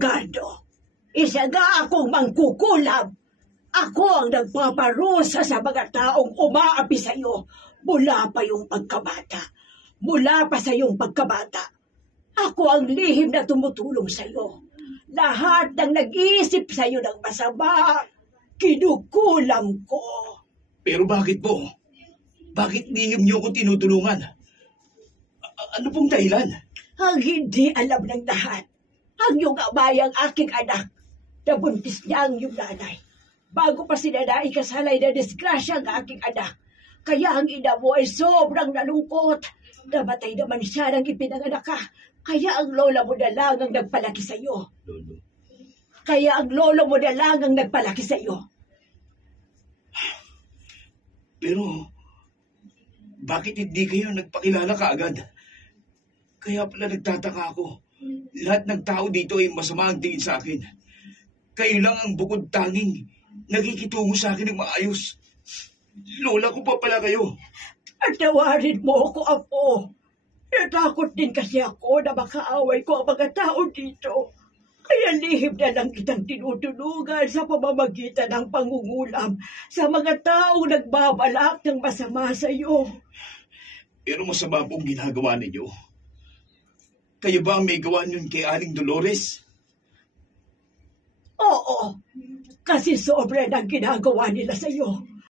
Gado. Isa nga akong mangkukulab. Ako ang nagpaparusa sa mga taong umaapi sa iyo mula pa yung pagkabata. Mula pa sa iyong pagkabata. Ako ang lihim na tumutulong sa iyo. Lahat ng nag-iisip sa iyo ng masama, kinukulam ko. Pero bakit po? Bakit lihim niyo ko tinutulungan? Ano pong dahilan? Ang hindi alam ng lahat. Ang iyong amay ang aking anak. Nabuntis niya ang iyong nanay. Bago pa sila naikasalay na disgrasya ang aking anak. Kaya ang ina mo ay sobrang nalungkot. Namatay naman siya nang ipinanganak ka. Kaya ang lola mo na lang ang nagpalaki sa iyo. Lolo. Kaya ang lolo mo na lang ang nagpalaki sa iyo. Pero, bakit hindi kayo nagpakilala kaagad? Kaya pala nagtataka ako. Lahat ng tao dito ay masama ang tingin sa akin. Kayo lang ang bukod tanging nakikitungo sa akin ng maayos. Lola ko pa pala kayo. Tawarin mo ako, Apo. Natakot din kasi ako na makaaway ko ang mga tao dito. Kaya lihim na lang kitang tinutulungan sa pamamagitan ng pangungulam sa mga taong nagbabalak ng masama sa iyo. Pero masama pong ginagawa ninyo. Kayo ba ang may gawa niyon kay Aling Dolores? Oo, kasi sobra ng ginagawa nila sa iyo.